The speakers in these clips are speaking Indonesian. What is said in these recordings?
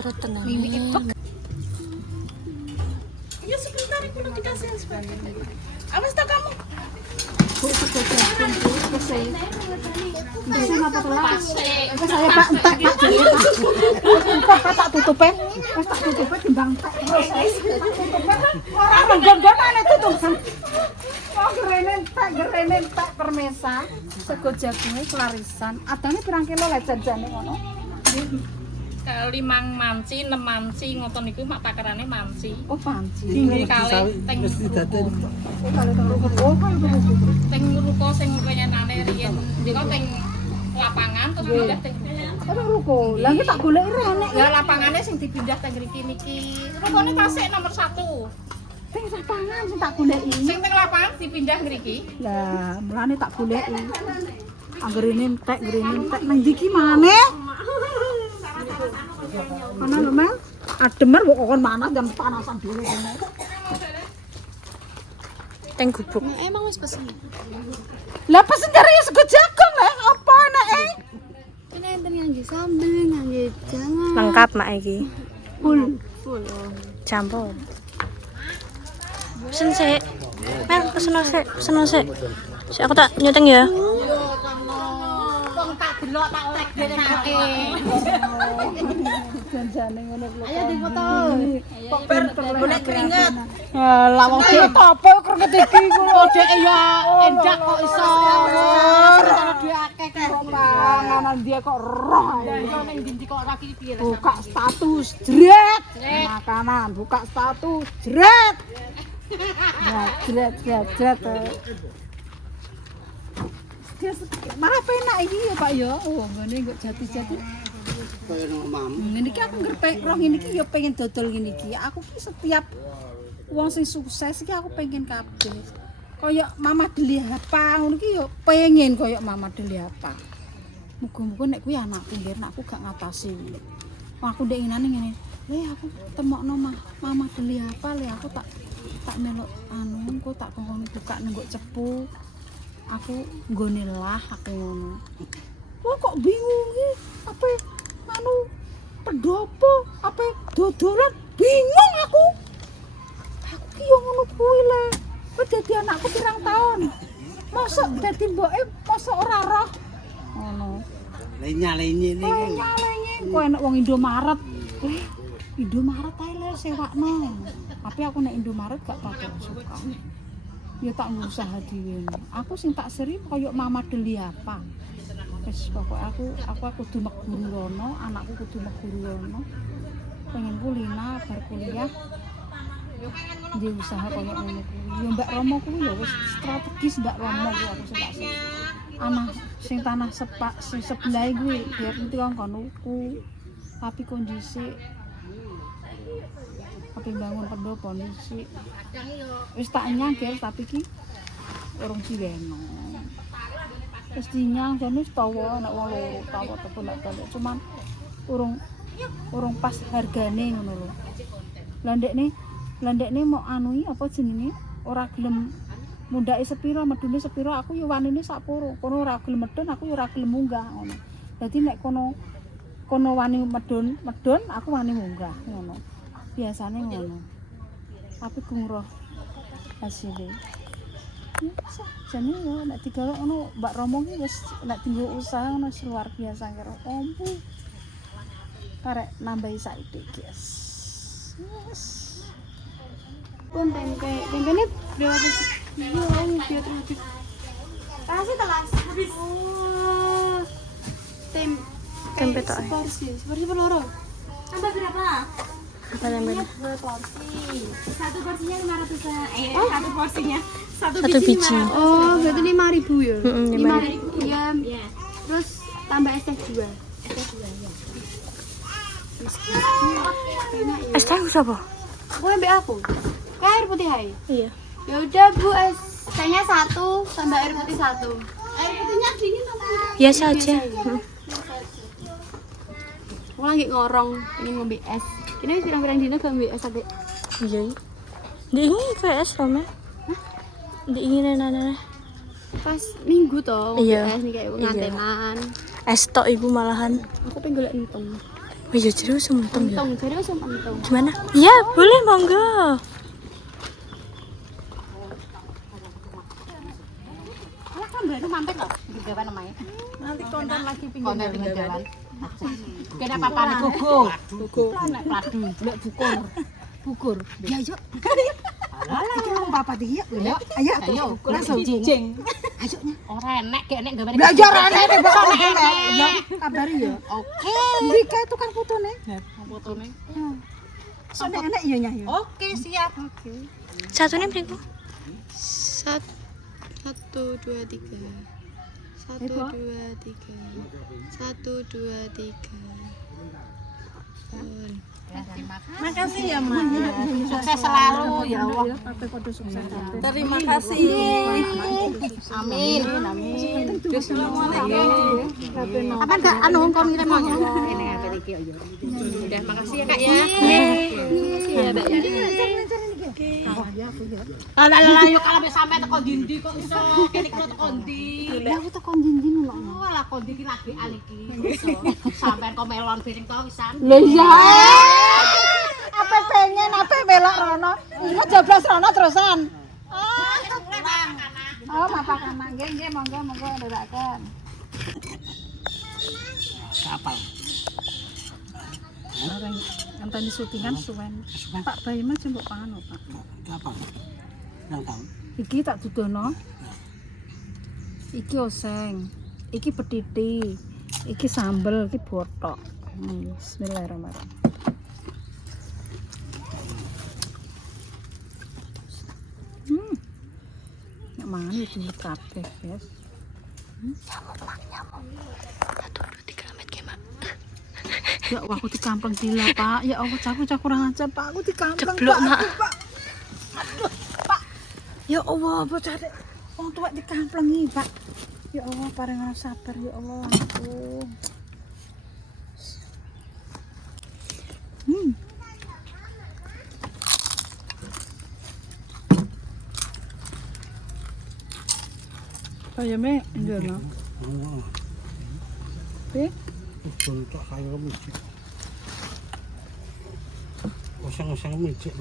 Seret tenang. Ya sebentar aku nanti kasih sebentar. Awas tak kamu? Bu, sejajan Bu, kesel. Bersih apa telas? Saya Pak, entek Pak. Pak tak tutupe. Wis tak tutupe timbang tek terus. Ora renggon-gonane tutup. Oh, gerene entek permesa. Sego jagunge kelarisan. Adane pirang kilo lek janjane ngono? Kali mang manci, 6 manci ngoten niku mak takerane manci. Oh, panci. Tinggi kali teng ruko. Kali ruko. Teng ruko sing penyenane riyen. Niku teng lapangan terus pindah teng ruko. Ora ruko. Lah iki tak goleki rene. Ya lapangane sing dipindah teng mriki niki. Rukone tasik nomor 1. Teng lapangan sing tak goleki. Sing teng lapangan dipindah mriki. Lah, mulane tak goleki. Anggerene entek nang ndi ki maneh? Mana lho, Mel? Ademer kok kon manah jam panasan dhewe kene. Teng gubuk. Emang wis pesen. Lah pesen dari sego jagung lah, apa enake? Kene enten ngangge sambel, ngangge jangan. Lengkap mak iki. Full. Campur. Pesen sik. Mel pesen sik, Sik aku tak nyeteng ya. Wong tak delok tak tek denake. Janjane ngono lho. Ayo dipoto. Kok golek keringet. Lah wong dhek apa keringet iki kula dhek ya Endak kok iso. Cara duwe akeh kok. panganan dia kok roh. Yo ning ndi kok ora ki piye Buka status jret. Makanan buka status jret. Ya jret. Malah penak iki ya Pak ya. Oh, ngene kok jati-jati. Kaya nang mam. Ngene iki aku ngerti roh ngene iki ya pengen dodol ngene iki. Aku ki setiap wong sing sukses iki aku pengen kabeh. Kaya Mama Deli apa ngono ki ya pengen kaya Mama Deli apa. Muga-muga nek kuwi anakku nggih anakku gak ngatasi. Wah aku ndek ngenane ngene. Le aku temokno Mama Deli apa le aku tak melok anu engko tak kongkon buka nenggo cepu. Aku nggone lah aku ngono. Wah kok bingung iki. Apa anu pendopo, apa dodolan bingung aku. Aku ki yo ngono kuwi le. Kok dadi anakku pirang tahun. Mosok dadi mboke mosok ora roh. Ngono. Lenye-lenye niku. Lenye. Kok enak wong Indomaret. Indomaret ae le sewakno. Tapi aku nek Indomaret gak pakai suka. Ya tak usaha dhewe. Aku sing tak seri koyo Mama Deli apa. Wis pokoke aku kudu mek guru rono, anakku kudu mek guru rono. Pengen kulina bar kuliah. Di usaha koyo ngono kuwi. Ya Mbak Romo kuwi ya wis strategis Mbak Romo kuwi aku sing tak seri. Anak sing tanah sepak sing sebelah kuwi biar itu kan konuku. Tapi kondisi tapi bangun pendopo kondisi wis tak nyangkir tapi ki urung diweno wis dinyang jane tawa nek wong loro tawa tebolak balik cuman urung pas hargane ngono lho lah ndekne mau anui apa jenenge ora gelem mundhake sepira medune sepira aku yo wanine sakporo kono ora gelem medun aku yo ora gelem munggah ngono dadi nek kono wani medun aku wani munggah ngono biasane ngono tapi gumroh hasilnya ya jane yo nek digawé ngono Mbak Romo ki wis nek tinggo usaha ngono luar biasa karo ompu karek nambahi saiki guys yes Pun tempene berapa sih? Yo, dia terus. Kasih telas. Oh. Tempe tok. Seperti peloro. Tambah berapa? Apa tempe? 2 porsi. Satu porsinya 500. Satu porsinya. Satu Satu biji. Oh, berarti 5.000 ya? 5.000. Iya. Terus tambah es teh 2. Es teh sapa? Aku ambil aku. Kayak air putih hai. Iya. Ya udah Bu, es tehnya 1 tambah air putih 1. Air putihnya dingin atau enggak? Biasa aja. Aku lagi ngorong ingin ngombe es. Ini pirang-pirang dino gak ngombe es Adek? Iya. Diingin kayak es Rome. Diingin nana. Pas minggu toh ngombe Iya. es nih kayak ngantenan. Es tok ibu malahan. Aku pengen golek entung. Oh iya, jadi usum untung ya. Untung, jadi usum untung. Gimana? Iya, boleh, monggo. Alah kan baru mampir loh, Begawan namanya. Nanti konten lagi Konten pinggir Begawan. Kena apa-apa nih gugu. Pladu, blek bukur. Ya yuk. Iki ngomong bapak iki yuk. Ayo, ayo, langsung jing. Ayo. Ora enek kek nek gawe. Lah ya ora enek kok enek. Ya kabari ya. Oke. Ndi kae tukang fotone? Fotone. Sampe enek ya nyah ya. Oke, siap. Satunya beriku. 1, 2, 3. 1, 2, 3. 1, 2, 3. Makasih ya, Mak. Sukses selalu ya Allah. Kabeh padha sukses kabeh. Terima kasih. Amin. Apa enggak anu kau ngirim mau? Ini apa iki yo. Udah makasih ya Kak ya. Iya, Mbak ya. Lah yo kalau wis sampe teko ndi kok iso kene kok teko ndi. Ya aku teko ndi ngono. Walah kok ndi ki lagi aliki. Sampean kok melon piring to wisan. Lho iya. Apa pengen apa melok rono? Iku jeblas rono terusan. Oh, mapakan nggih nggih monggo nderaken. Kapal. Orang ngenteni syutingan suwen. Pak Bayi Mas mbok pangan Pak. Kapal. Nang tahu. Iki tak dudono. Iki oseng. Iki petiti. Iki sambel, iki botok. Bismillahirrahmanirrahim. Nek mangan iki kabeh, guys. Ya Allah, aku dikamplang gila, Pak. Ya Allah, caku kurang ajar, Pak. Aku dikamplang, Ceblok, Pak. Mak. Aduh, Pak. Ya Allah, bocah dek. Wong tuwek dikamplengi, Pak. Ya Allah, paringan sabar ya Allah. Aduh. Ayame njono. Oh, Piye? untuk kayu mijik. Oseng-oseng mijik.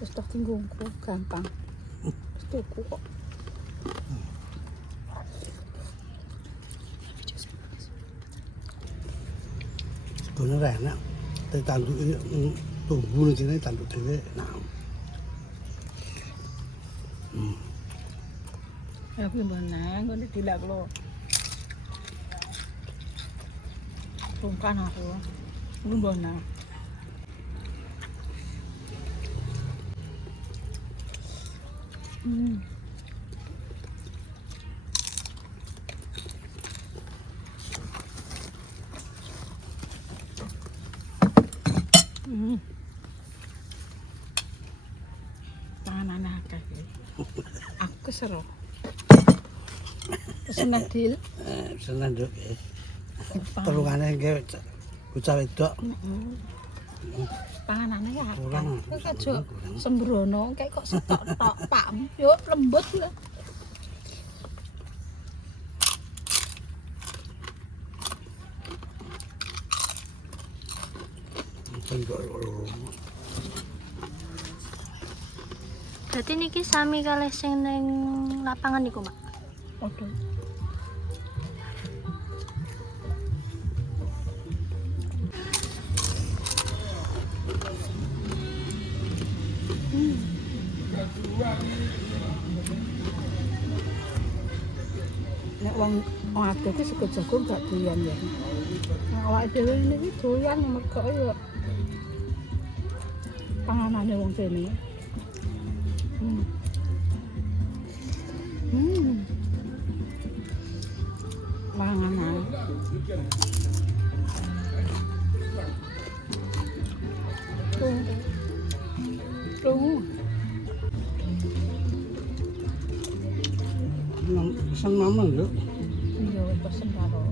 Wis tak tinggungku gampang. Wis tuku kok. Sebenarnya enak. Tapi tanduk ini tumbuh di sini tanduk dewe. Nah, Ya kuwi menang, ngene dilak lho. Tungkan aku. Lu mbona. Tangan akeh. Aku keseru. Seneng dil. senang dok. Telungannya kayak bocah wedok. Panganane ya. Kurang. Kok aja sembrono kayak kok setok-tok, Pak. Yo lembut lho. Berarti niki sami kalih sing ning lapangan niku, Mak. Aduh. Nek wong akeh ki sego jagung gak doyan ya. Nek awake dhewe niki doyan mergo ya panganane wong kene. Panganan. Tuh. Pesan mama dok. Iya, pesen karo.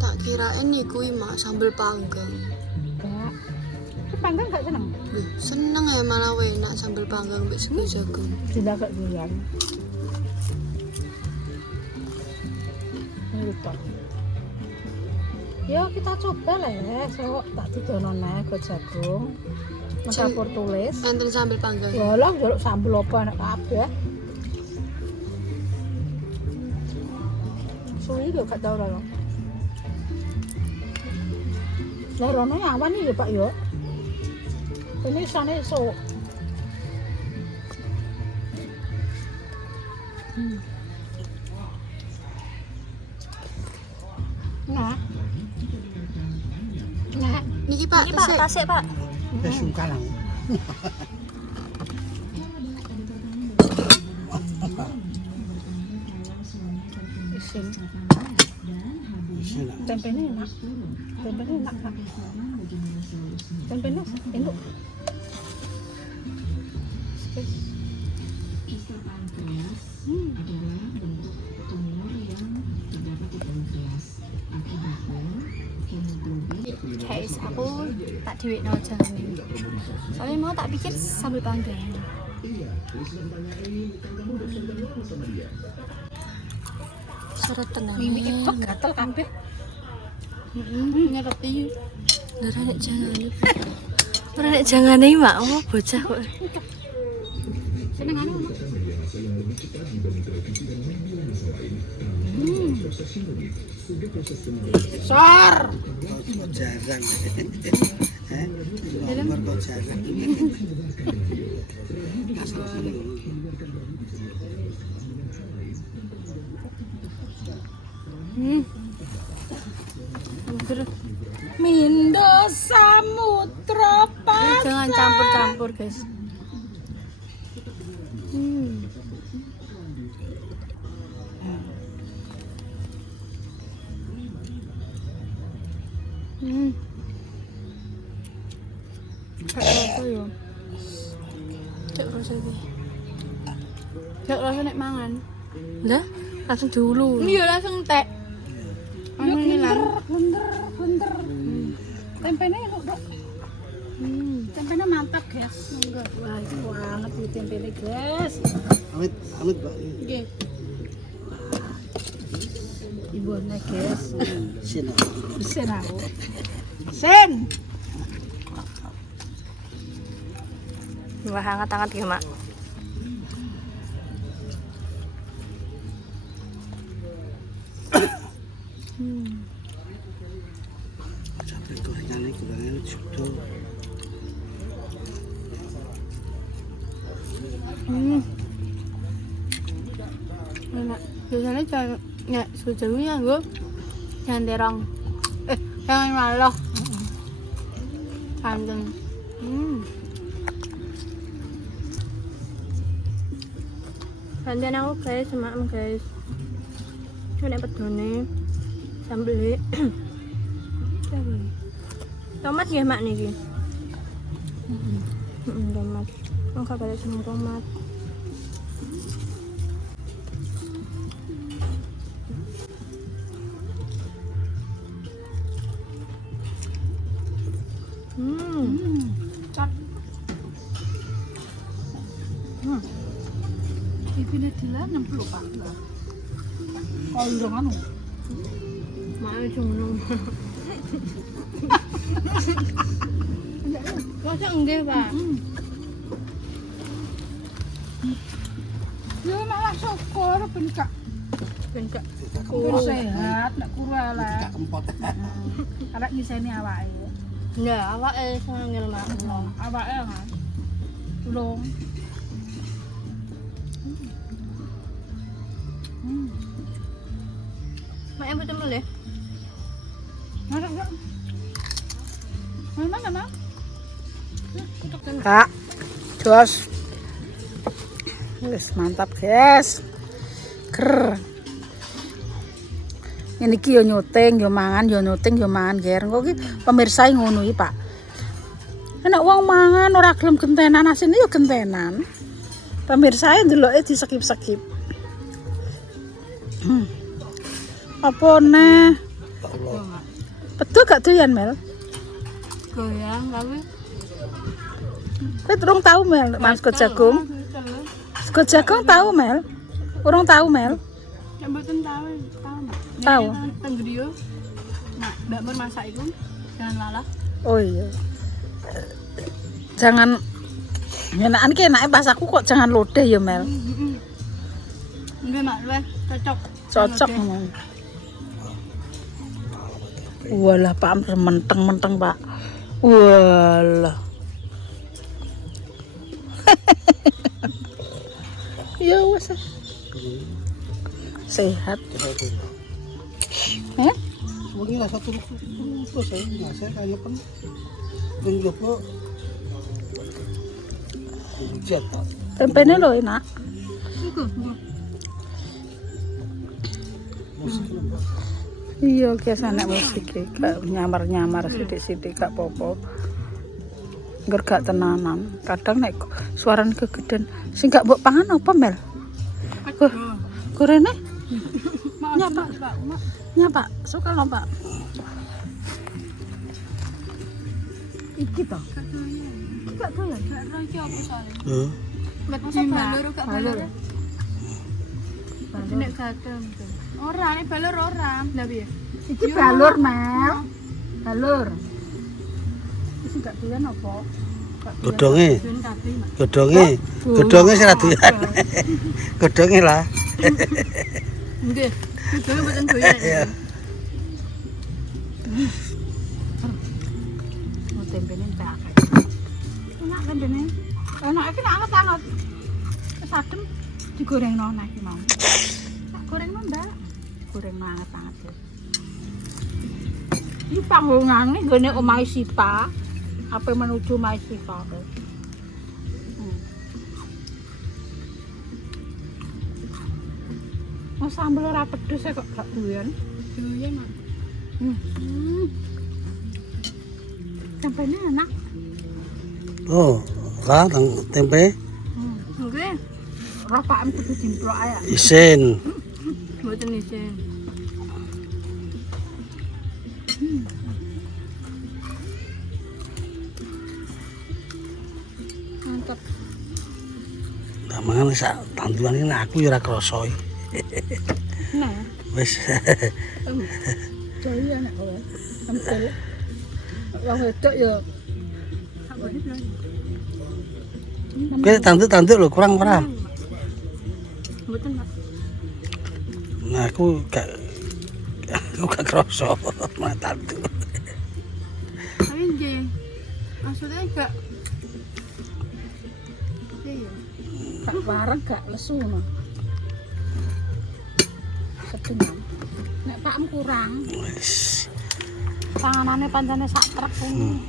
Tak kirain iku Mak sambel panggang. Enggak. Panggang gak seneng. Loh, seneng ya malah enak sambel panggang mbek sego jagung. Tidak gak doyan. Ini lupa. Ya kita coba lah ya, so tak didono neh go jagung. Mencampur tulis. Enten sambil panggang. Ya lah njaluk sambel apa enak kabeh. Suwi lho gak tau lho. Lah rono awan iki ya Pak yo. Ini sane esuk. Nah. Nah, Niki Pak, Pak, tasik Pak. Ya suka lah. isin. Sini. Tempenya enak. Tempenya enak, Pak. Tempenya enak. Guys, aku tak diwekno jane. Soalnya mau tak pikir sambil panggang. seret tenang. Mimi epek gatel kabeh. Ngerti. Ora nek jangane. Ora nek jangane mak bocah kok. Seneng anu. Sor. Kok jarang. Nomor kok jarang. Mindo Samudra Jangan campur-campur, guys. Apa ya? Cek rasa iki. Gak rasa nek mangan. Lah, langsung dulu. Iya langsung tek. Anu ngilang. Bener. Tempenya enak, Dok. Tempenya mantap, guys. Enggak. Wah, itu banget nih tempenya, guys. Amit, Pak. Nggih. Ibunya, guys. Sini. Sen aku. Sen. Wah, hangat-hangat ya, Mak. Sampai gorengannya judo. Enak. Biasanya jangan nek sejauhnya gue jangan terong. Jangan malah. Santan. Gantian aku guys, sama guys. Cuma nek pedone sambel. Tomat ya mak niki. Tomat. Enggak pada seneng tomat. Ipine dila 60, Pak. Kalau udah anu. Mak cuma nong. Masa enggak, Pak? Ya malah syukur ben gak kuru sehat, nek kuru elek. Kempot. Arek nyiseni awake. Ya, awake seneng mak. Awake kan. Tulung. Mak yang betul boleh. Mana enggak? Mana mana? Kak, jos, wis mantap guys, ker. Ini ki yo nyuting, yo mangan, yo nyuting, yo mangan ger. Kok ki pemirsa ngono iki Pak. Nek wong mangan ora gelem gentenan asine yo gentenan. Pemirsa ndeloke disekip-sekip. Apa neh? Betul gak doyan Mel? Goyang tapi Kowe durung tau Mel, Mas sego jagung. Sego jagung tau Mel? Urung tau Mel? yang mboten tahu. Tahu. Tenggriyo. Nah, Mbak Mur masak itu jangan malah. Oh iya. Jangan enakan ki enake pas aku kok jangan lodeh ya Mel. Nggih, Mak, luwih cocok. Cocok ngomong. Walah Pak menteng-menteng Pak. Walah. Ya wes. Sehat. Hah? Mungkin rasa terus saya nggak saya kayak kan tinggal kok hujan. Tempenya lo enak. Iya, biasa nek musik gak nyamar-nyamar sithik-sithik gak apa-apa. Ngger gak tenanan. Kadang nek suarane kegedean sing gak mbok pangan apa Mel? Gorene? Nyapa? Nyapa? Suka lho, Pak. Iki to. Gak doyan. Gak ro iki apa soalnya. Heeh. Mbak masa balur gak balur. Nek gadem. Ora, nek balur ora. Lah piye? Iki balur, Mel. Balur. Iki gak doyan apa? Godhonge. Doyan kabeh, Mak. Godhonge sing ra doyan. Godhonge lah. Nggih. Doyan mboten doyan. Iya. Mau tempene tak. Enak tempene. Enak iki nek anget-anget. Wis adem digorengno nek iki mau. Tak gorengno ndak? Gorengno anget-anget. Iki panggongan iki gone omahe Sipa. Apa menuju omahe Sipa. Mau sambel ora pedes kok gak doyan. Doyan, Mak. Tempenya enak. Oh, lah tempe Nggih. Rapakan kudu jimplok ae. isin. Mboten isin. Mantap. Lah mangan sak tanduran iki aku ya ora krasa iki. Nah, Wis. jaya nek kowe. Tempel. Wong wedok ya Kowe tanduk-tanduk lho kurang ora? Mboten, Mak. Nah aku gak krasa malah tanduk. Tapi nggih. Maksudnya gak iya. gak wareg gak lesu ngono. Sedengan. Nek pakmu kurang, Wis. panganane pancene sak truk ngono.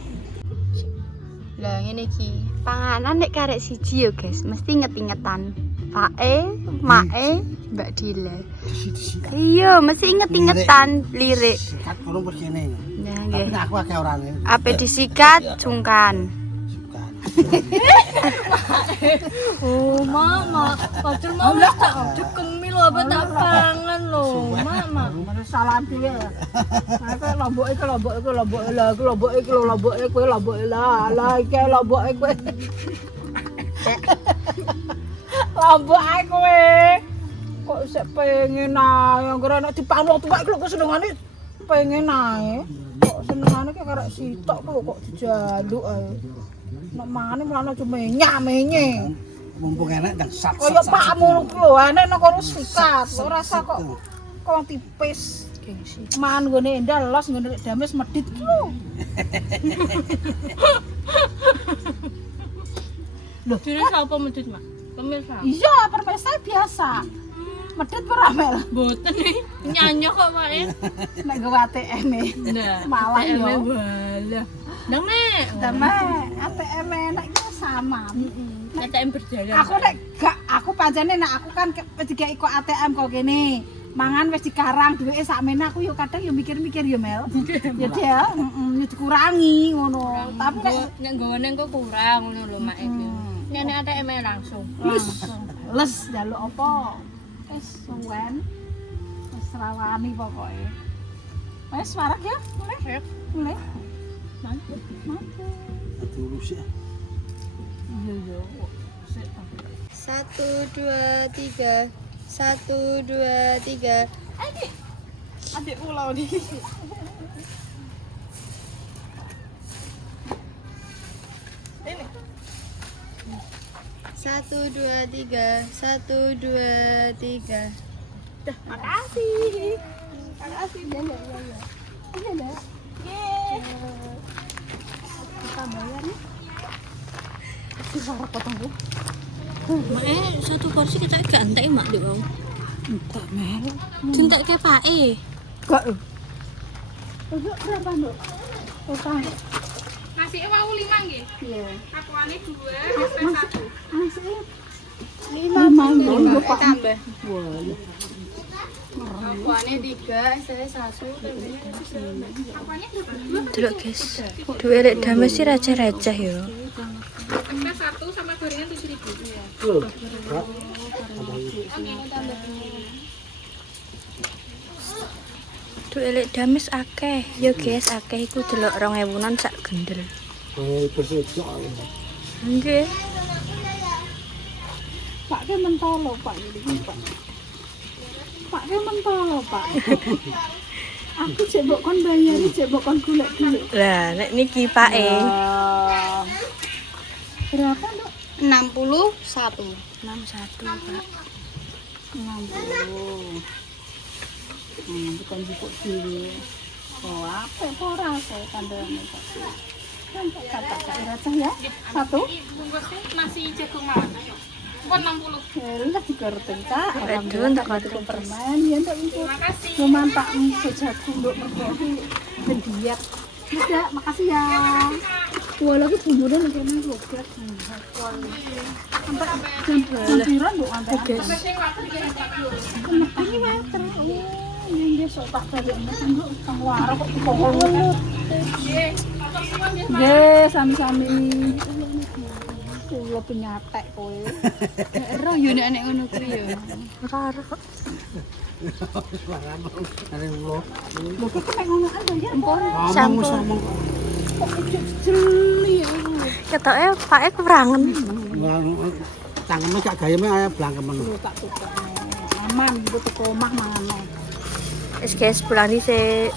Lah ngene iki, panganan nek karek siji yo guys, mesti inget-ingetan. Pake, make, Mbak Dila. Disi-disi. Iya, mesti inget-ingetan lirik. Sikat kono perkene. Nah, Tapi nggih. aku akeh orane. Ape disikat sungkan. Sukan. Oh, Mama, padahal mau tak dikemil apa tak pangan lho, Mama. Mana salah dhewe. Nek lomboke iki lomboke lah, iki lomboke iki lomboke kowe lomboke lah. Lah iki lomboke kowe. Lomboke kowe. Kok sik pengen ae anggere nek dipanu tuwek iki lho kok senengane pengen ae. Kok senengane ki karek sitok kok dijaluk ae. Nek mangane mulane cuma menye. Mumpung enak dan sat. Kaya pakmu ku lho, nek nang kono sikat, ora rasa kok tipis. Man nggone endal los nggone dames medit ku lho. Dene sapa medit, Mak? Pemirsa. Iya, permesa biasa. Medit ora mel. Mboten nih, nyanyo kok, Mak. Nek gawe ATM-e. Nah, Malah yo. walah. Ndang, Nek. Dame ATM nek iki sama. ATM berjalan. Aku pancene nek aku kan wis digawe kok ATM kok kene. Mangan wis dikarang duweke sakmene aku yo kadang yo mikir-mikir yo Mel. Ya dia, yo dikurangi ngono. Tapi nek Nek nggowo kok kurang ngono lho, Mak iki. Nek ATM langsung. les njaluk apa? Wis suwen. Wis rawani pokoke. Wis wareg ya? Mulai. Mulai. Mantap. Tulus ya. Iya yo. 1 2 3. 1 2 3. Adik pulau nih. Satu dua tiga, 1, 2, 3. Makasih. Makasih ya ya ya. Ini ada. Kita bayar nih. Si sarap potongku. Satu porsi kita gak entek mak dek wong. Entek mel. Cinta ke pae. Gak. Berapa, Nduk? Utang. Nasi mau 5 nggih. Iya. Satuane 2, sampai 1. Masih 5 Tambah, tambah. Wah, ya. Akuannya 3, saya 1. Delok guys. Duwe rek dames sih receh-receh yo. Sampai 1 sama gorengan 7.000. Tuh, Kak. Duwe rek dames akeh. Yo guys, akeh iku delok 2000-an sak gendel. Bersih cok. Nggih. Pak ke mentolo, Pak ini, Pak. Pak ke mentolo, Pak. Aku cek mbok kon bayar, cek mbok kon golek-golek. Lah, nek niki pae. Berapa, Nduk? 61. 61, Pak. 60. Bukan jupuk dulu. Oh, apa ora saya kandangnya Pak. Sampai kata Kak Iracah ya. 1. Bungkusnya nasi jagung mawon. Pun 60. Elah digerteng Kak. Aduh, entek Alhamdulillah permen ya ndak iku. Makasih. Cuman tak sejagung nduk mergo ben diet. Udah, makasih ya. Wah, lagi bumbunya nek kene logat. Sampai jam nduk sampai. Sing waktu iki Ini water. Oh, ini besok tak balik nduk tang warung kok dipokol. Nggih, sami-sami. Kulo penyatek kowe. Ero yo nek ngono kuwi yo. Ora. Ada ulo. Lho kok nek ngono kan bayar empon. Ngomong sama Kok jeli ya. Ketoke pae kurangen. tangannya gak gaya mah blangkemen. Lho tak tukar. Aman gitu teko omah mangan. Wis guys, pulang dhisik.